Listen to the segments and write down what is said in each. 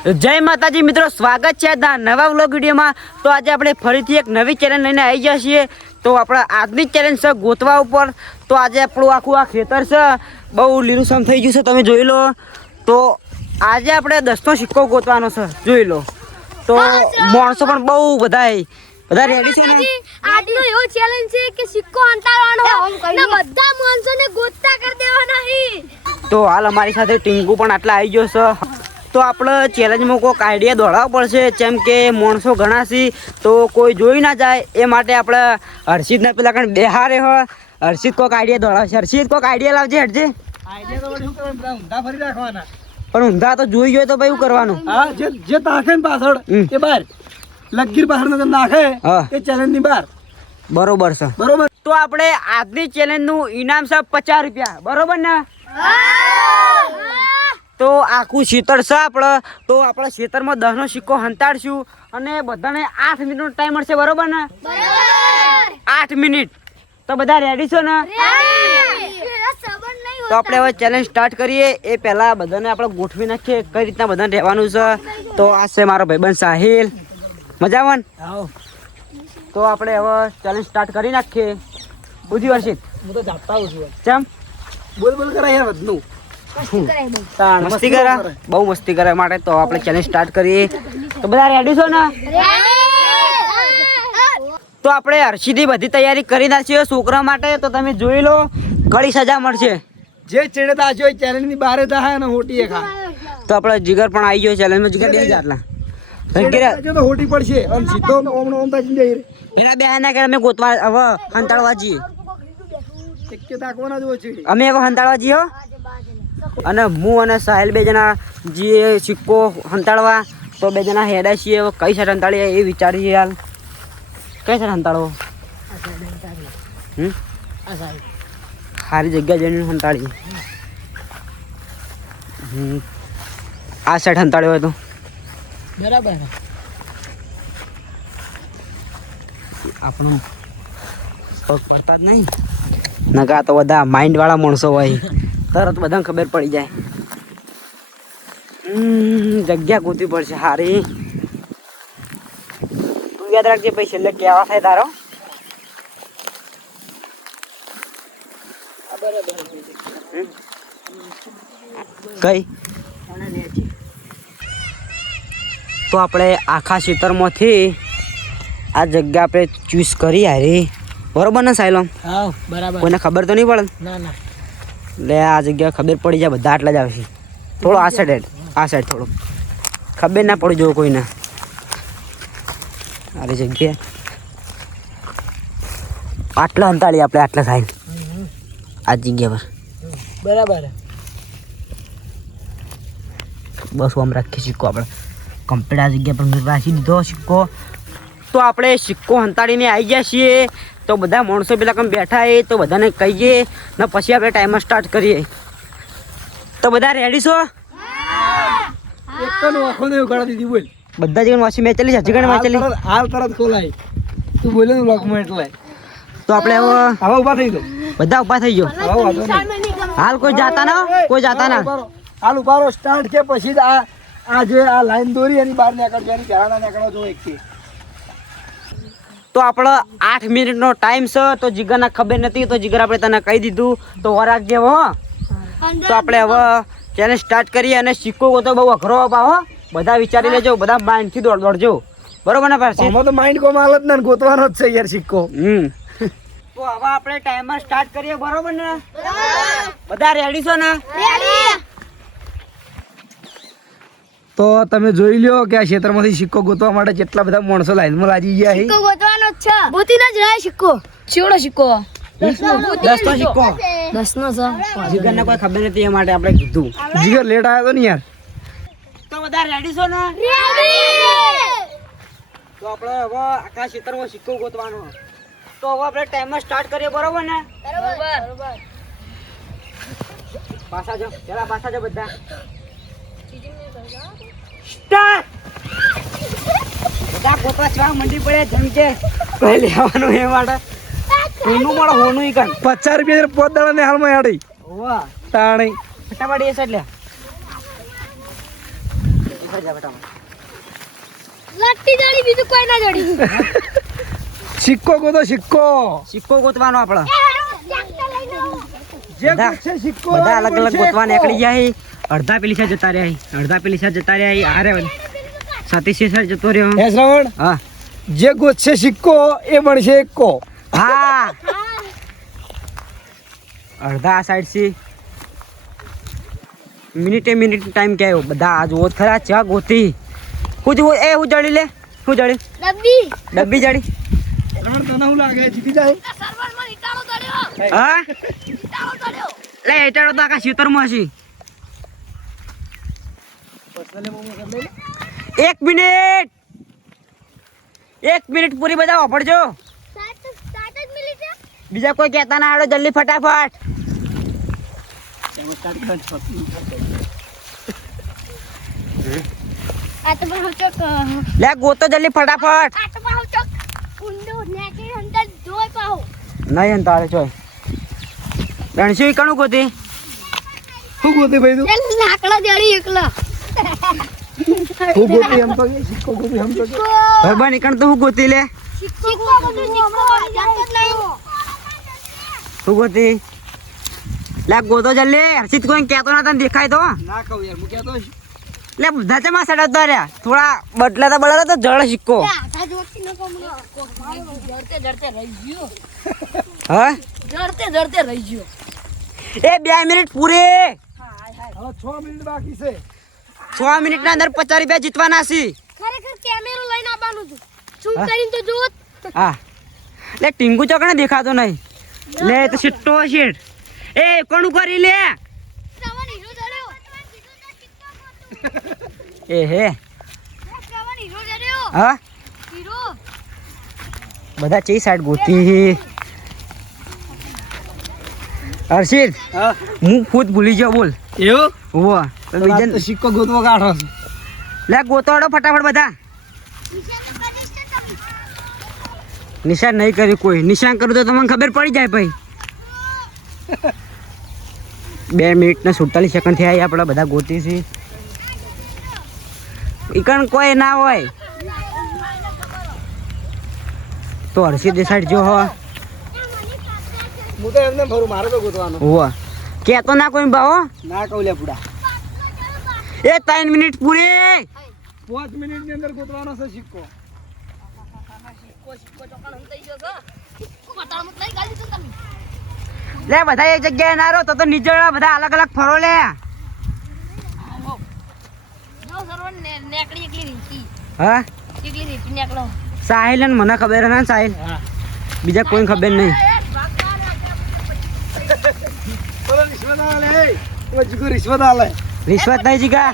જય માતાજી મિત્રો સ્વાગત છે આ નવા વ્લોગ વિડીયોમાં. તો આજે આપણે ફરીથી એક નવી ચેલેન્જ લઈને આવી ગયા છીએ. તો આપણા આજની ચેલેન્જ છે ગોતવા ઉપર. તો આજે આપણું આખું આ ખેતર છે બહુ લીલુંસમ થઈ ગયું છે તમે જોઈ લો. તો આજે આપણે દસનો સિક્કો ગોતવાનો છે જોઈ લો. તો માણસો પણ બહુ બધા બધા રેડી છે ને? આજનો એવો ચેલેન્જ છે કે સિક્કો અંતાડવાનો બધા માણસોને ગોતતા કરી દેવાના તો હાલ અમારી સાથે ટીંકુ પણ આટલા આવી ગયો છે. તો આપણે ચેલેન્જમાં કોઈક આઈડિયા દોડાવવો પડશે. જેમ કે માણસો ઘણા છે તો કોઈ જોઈ ના જાય. એ માટે આપણે હર્ષિતને પેલા કારણ બેહારે હોય હર્ષિત કોઈક આઈડિયા દોડાવશે. હર્ષિત કોઈક આઈડિયા લાવજે હટજે આઈડિયા તો વળી શું કરવાનું? બધા ઊંધા ફરી રાખવાના. પણ ઊંધા તો જોઈ ગયો તો ભાઈ શું કરવાનું? હા, જે જે તાકે ને પાછળ એ બહાર લગીર બહાર નજર નાખે એ ચેલેન્જની બહાર બરોબર છે. બરોબર? તો આપણે આજની ચેલેન્જનું ઇનામ છે પચાસ રૂપિયા. બરોબર ને? તો આખું શીતળ છે આપણે તો આપણે શેતરમાં દહનો સિક્કો હંતાડશું અને બધાને આઠ મિનિટનો ટાઈમ મળશે બરોબર ને? આઠ મિનિટ. તો બધા રેડી છો ને? તો આપણે હવે ચેલેન્જ સ્ટાર્ટ કરીએ. એ પહેલાં બધાને આપણે ગોઠવી નાખીએ કઈ રીતના બધાને રહેવાનું છે. તો આ છે મારો ભાઈબંધ સાહિલ. મજામાં? આવો. તો આપણે હવે ચેલેન્જ સ્ટાર્ટ કરી નાખીએ. બુધી વર્ષિત હું તો જાપતા આવું છું. ચમ? બોલ બોલ કરાય યાર બધું મસ્તી કરે? બહુ મસ્તી કરે માટે તો આપણે ચેલેન્જ સ્ટાર્ટ કરીએ. તો બધા રેડી છો ને? તો આપણે હર્ષિથી બધી તૈયારી કરી નાખીએ છોકરા માટે. તો તમે જોઈ લો કડી સજા મળશે. જે ચેડે તાજો એ ચેલેન્જની બહાર હતા અને હોટી એ ખા. તો આપણે જીગર પણ આવી ગયો ચેલેન્જમાં જીગર બે આટલા. ચેડે હોટી પડશે. અને સીધો ઓમ ઓમ તાજી જઈ એના બે ના કે અમે ગોતવા હવે હંતાળવા જઈએ. અમે હવે હંતાળવા જઈએ હો. અને હું અને સાહેલ બે જણા જે સિક્કો સંતાડવા તો બે જણા હેડા છીએ. કઈ સાઈડ હંતાળીએ એ વિચારીએ હાલ. કઈ સાઈડ હમ? સારી જગ્યા જઈને હંતાળીએ. આ સાઈડ હંતાડ્યો હોય તો. બરાબર આપણું પગ પડતા જ નહીં. નકા તો બધા માઇન્ડ વાળા માણસો હોય. તરત બધાને ખબર પડી જાય. જગ્યા ગોતવી પડશે હારી. તું યાદ રાખજે પછી છેલ્લે કેવા થાય તારો? કઈ? તો આપણે આખા ખેતરમાંથી આ જગ્યા આપણે ચૂઝ કરી હારી. બરોબર ને સાયલો હા બરાબર. કોઈને ખબર તો નહીં પડે? ના ના. એટલે આ જગ્યા ખબર પડી જાય બધા આટલા જ આવશે થોડો આ સાઈડ આ સાઈડ થોડો. ખબર ના પડી જોવો કોઈને. આવી જગ્યા આટલા અંતાળી આપણે આટલા થાય. આ જગ્યા પર. બરાબર. બસ આમ રાખીએ સિક્કો આપણે. કમ્પ્લીટ આ જગ્યા પર રાખી દીધો સિક્કો. તો આપણે સિક્કો હંતાડીને આવી ગયા છીએ. તો બધા માણસો પેલા કમ બેઠા એ તો બધાને કહીએ ને પછી આપણે ટાઈમર સ્ટાર્ટ કરીએ. તો બધા રેડી છો? બધા જીવન વાંચી મેચ ચાલી છે હજી મેચ ચાલી. હાલ તરત ખોલાય. તું બોલે ને લોકમાં એટલે. તો આપણે હવે ઊભા થઈ ગયો બધા ઊભા થઈ ગયો. હાલ કોઈ જાતા ના કોઈ જાતા ના. હાલ ઉભારો. સ્ટાર્ટ કે પછી આ આ જે આ લાઈન દોરી એની બહાર નીકળજો એની પહેલા ના નીકળો જો એક તો આપણો આઠ મિનિટનો ટાઈમ છે તો જીગરને ખબર નથી તો જીગર આપણે તને કહી દીધું. તો વરાગ જેવો હો. તો આપણે હવે ચેલેન્જ સ્ટાર્ટ કરીએ અને સિક્કો તો બહુ અઘરો પાહો બધા વિચારી લેજો બધા માઇન્ડથી દોડ દોડજો. બરોબર ને પાછી આમાં તો માઇન્ડ કોમ હાલત ને ગોતવાનો જ છે યાર સિક્કો હમ. તો હવે આપણે ટાઈમર સ્ટાર્ટ કરીએ બરોબર ને? બધા રેડી છો ને? તો તમે જોઈ લ્યો કે આ ક્ષેત્રમાંથી સિક્કો ગોતવા માટે કેટલા બધા માણસો લાઈનમાં લાગી ગયા છે. સિક્કો ગોતવાનો જ છે. ભૂતીનો જ રહે સિક્કો. ચેવડો સિક્કો? દસ સિક્કો. દસ છે જીગરને કોઈ ખબર નથી એ માટે આપણે કીધું. જીગર લેટ આવ્યો તો ને યાર. તો બધા રેડી છો ને? તો આપણે હવે આખા ક્ષેત્રમાં સિક્કો ગોતવાનો. તો હવે આપણે ટાઈમમાં સ્ટાર્ટ કરીએ બરોબર ને? પાછા જો પેલા પાછા જો બધા. સ્ટાર્ટ! બધા ગોતવા ચવા મંડી પડે જેમ કે કોઈ લેવાનું એ માટે. હોનું મળે હોનું ઈ કન પચાસ રૂપિયા પોત દાડા ને હાલમાં યાડી વાહ તાણી. ફટાફટ એ સાઈડ લે. ફરી જા ફટાફટ લટ્ટી જડી બીજું કોઈ ના જડી સિક્કો ગોતો સિક્કો. સિક્કો ગોતવાનો આપણા. જે સિક્કો બધા અલગ અલગ ગોતશે ગોતવા નીકળી જાય. અડધા પેલી સાઈડ જતા રહ્યા. અડધા પેલી સાઈડ જતા રહ્યા વળી. સતીશ સાઈડ જતો રહ્યો? હે શ્રવણ હા. જે ગોતશે સિક્કો એ મળશે એકો હા. અડધા આ સાઈડ સી મિનિટે મિનિટ ટાઈમ કે આવ્યો? બધા આ જુઓ ખરા ચા ગોતી. હું જુઓ એ હું જડી લે? હું જડી ડબ્બી. ડબ્બી જડી શ્રવણ તને શું લાગે? જીતી જાય. હા? લે એટાડો તો આખા શીતરમાં હશે. એક મિનિટ. એક મિનિટ પૂરી બધા વાપરજો સાત સાત જ મિલી છે બીજા કોઈ કહેતા ના આવડે જલ્દી ફટાફટ. લે ગોતો જલ્દી ફટાફટ. નહીં અંતારે ચોય. રણસી કણું ગોતી? શું ગોતી ભાઈ તું? લાકડા જડી એકલો. હું ગોતી એમ તો સિક્કો ગોતી એમ તો કે નીકળ તો હું ગોતી લે? સિક્કો બધું સિક્કો જાતો જ નહીં હું ગોતી લે ગોતો જલ્દી હર્ષિત કોઈ કહેતો ના તને દેખાય તો. ના કહું યાર હું કહેતો લે બધા ચેમાં સડાતા રહ્યા થોડા બદલાતા બદલાતા તો જળ સિક્કો હા? જડતે જડતે રહી ગયો. એ બે મિનિટ પૂરી. હવે છ મિનિટ બાકી છે. છ મિનિટના અંદર પચાસ રૂપિયા જીતવાના છે. ખરેખર કેમેરો લઈને આવવાનું હતું શું કરીને તો જોત હા. લે ટીંગુ ચોકને દેખાતો નહીં. લે તો સિટ્ટો શેઠ એ કોણું કરી લે? એ હે. હા? બધા ચી સાઈડ ગોતી હર્ષિત હા. હું ખુદ ભૂલી ગયો બોલ. એવું? હોવો બીજા સિક્કો ગોતવો કાઢો છે. લે ગોતોડો ફટાફટ બધા. નિશાન નહીં કર્યું કોઈ. નિશાન કરું તો તમને ખબર પડી જાય ભાઈ. બે મિનિટ ને સુડતાલીસ સેકન્ડ થયા આપણે બધા ગોતી છે ઈકણ કોઈ ના હોય. તો હર્ષિત દેસાઈ જો હો. હું તો એમને ભરું મારે તો ગોતવાનો. હોવો. કહેતો ના કોઈ ભાવો ના કહું લે પૂડા. એ ત્રણ મિનિટ પૂરી. પાંચ મિનિટની અંદર ગોતવાનો છે સિક્કો. લે બધા એક જગ્યાએ ના રહો તો તો નીચે બધા અલગ અલગ ફરો લે. હા? સાહિલ ને મને ખબર ના સાહિલ. બીજા કોઈ ખબર નહીં. બોલો રિશ્વત આલે રિશ્વત આલે. રિશ્વત નહીં જીગા.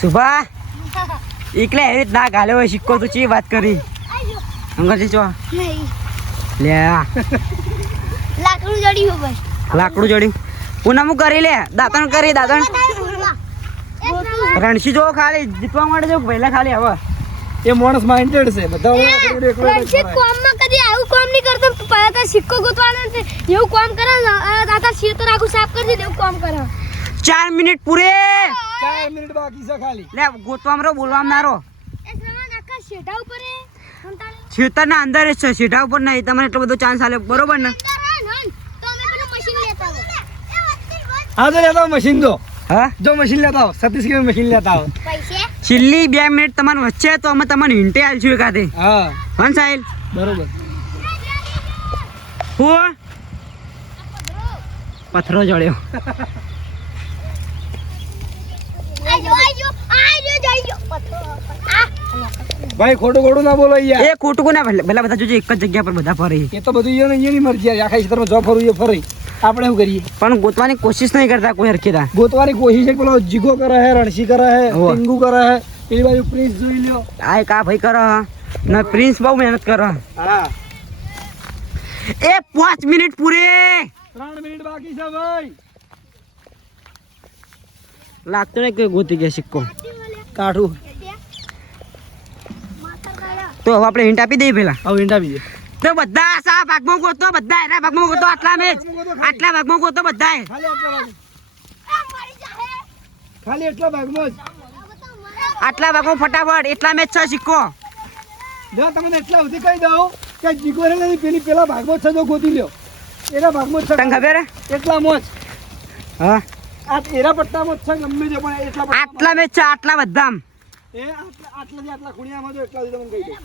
સુભા એકલે એ રીત ના ગાલે હોય સિક્કો તું ચી વાત કરી? અંગરજી ચો લે લાકડું જડ્યું ભાઈ લાકડું જડ્યું. પૂનમ કરી લે? દાતણ કરી દાતણ. રણસી જો ખાલી જીતવા માટે જો પહેલા ખાલી હવે. એ માણસ માઇન્ડેડ છે બધા જ કોમમાં કદી આવું કામ નહીં કરતો. પહેલા તો સિક્કો ગોતવાનો છે એવું કામ કરે દાતા આ તો રાખું આખું સાફ કરી દે એવું કોમ કરે. ચાર મિનિટ પૂરે. ચાર મિનિટ બાકી છે ખાલી. લે ગોતવામાં રહો બોલવામાં ના રહો. છેતરના અંદર જ છે શેઠા ઉપર નહીં તમને એટલો બધો ચાન્સ આલે બરોબર ને? હે તો અમે પેલું મશીન લેતા તો મશીન જો હા? જો મશીન લેતા આવો સતીશ કે મશીન લેતા આવો. છેલ્લી બે મિનિટ તમારી વચ્ચે તો અમે તમને હિંટે આલશું એકાદે. હા. હન સાહિલ? બરોબર. હું? પથરો જડ્યો આજો આજો આજો જઈજો પથરો આ ભાઈ ખોટું ખોટું ના બોલો યાર એ ખોટું ના ભલે બધા જોજો એક જ જગ્યા પર બધા ફરે. એ તો બધું ઈયોને ઈયોની મરજી યાર. આખા ક્ષેત્રમાં જો ફરું એ ફરે. આપણે શું કરીએ? પણ ગોતવાની કોશિશ નહીં કરતા કોઈ હરખેતા. ગોતવાની કોશિશ છે પેલો જીગો કરે હે રણસી કરે હે. ટીંગુ કરે હે પેલી બાજુ પ્રિન્સ જોઈ લ્યો. આ એક આ ભાઈ કરો ને પ્રિન્સ બહુ મહેનત કરો હા. એ પાંચ મિનિટ પૂરી. ત્રણ મિનિટ બાકી છે ભાઈ. લાગતો ને કે ગોતી ગયા સિક્કો કાઢું. તો હવે આપણે હિંટ આપી દઈએ પેલા હવે હિન્ટ આપી દઈએ તો બધા સા ભાગમાં ગોતો બધા એના ભાગમાં ગોતો આટલા મેચ આટલા ભાગમાં ગોતો બધા ખાલી આ એટલા ભાગમાં આટલા ભાગમાં ફટાફટ એટલા મેચ છે સિક્કો. જો તમને એટલા સુધી કહી દઉં કે જીગોરે નહીં પેલી પેલા ભાગમાં છે જો ગોતી લ્યો. એના ભાગમાં છ. તને ખબર એટલા મોજ હા. આ એના પટ્ટામાં છે ગમે છે પણ એટલા આટલા મેચ છે આટલા બધા એ આટલા આટલા જે આટલા ખૂણિયામાં જો એટલા સુધી તમને કહી દઉં.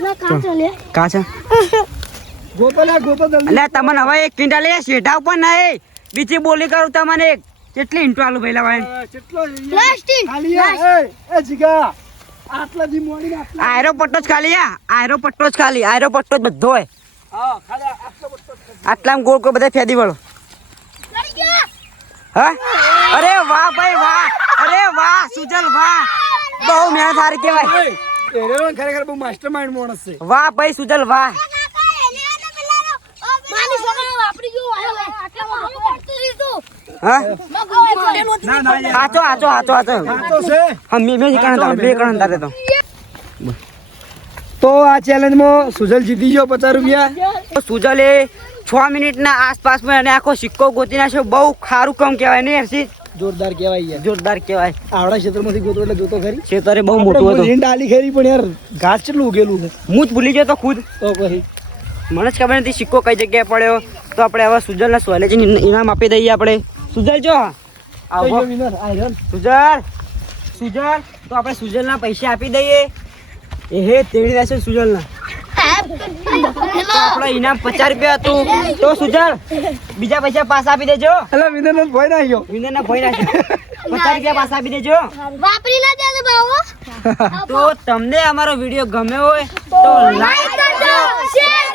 એ કાચો એટલે તમને હવે એક ક્વિન્ટલ લે શેઠા ઉપર નહીં. બીજી બોલી કરું તમને કેટલી ઇન્ટુ આલુ પહેલા ભાઈ કેટલો એ એ જીગા આટલા જી મોડી આયરો પટ્ટો જ ખાલી આ. આયરો પટ્ટો જ ખાલી આયરો પટ્ટો જ બધો હોય. હા ખાલી આ- આટલો. આટલામાં ગોળ ગોળ બધા ફેદી વળો. હા? અરે વાહ ભાઈ વાહ. અરે વાહ સુજલ વાહ. બહુ મહેનત હારી કહેવાય. ખરેખર બહુ માસ્ટરમાઇન્ડ માણસ છે. વાહ ભાઈ સુજલ વાહ. હાચો હાચો હાચો હાચો. આ તો છે? હા મેં મેં કણ બે કણ તારે તો આ ચેલેન્જમાં સુજલ જીતી ગયો પચાસ રૂપિયા. તો સુજલે છ મિનિટના આસપાસમાં એને આખો સિક્કો ગોતી નાખ્યો. બહુ ખારું કામ કહેવાય ને હર્ષિત જોરદાર કહેવાય યાર. જોરદાર કહેવાય. આવડા ક્ષેત્રમાંથી ગોતો એટલે જોતો ખરી. ખેતરે બહુ મોટું હતું. હિંડ આલી ખરી પણ યાર ઘાસ કેટલું ઉગેલું હું જ ભૂલી ગયો તો ખુદ. તો પછી? મને જ ખબર નથી સિક્કો કઈ જગ્યાએ પડ્યો. તો આપણે હવે સુજલને સોલેજ ઇનામ આપી દઈએ આપણે. સુજલ જો. આવો. સુજલ. સુજલ તો આપણે સુજલના પૈસા આપી દઈએ. એ હે તેડી રહેશે સુજલ ના આપણે ઇનામ પચાસ રૂપિયા હતું. તો સુજલ બીજા પૈસા પાસ આપી દેજો. એટલે winner નો ભય ના ગયો વિનરના ભય નાખે પચાસ રૂપિયા પાસ આપી દેજો. વાપરી ના દે બાવો તો તમને અમારો વીડિયો ગમ્યો હોય તો લાઈક લાઈક કરજો શેર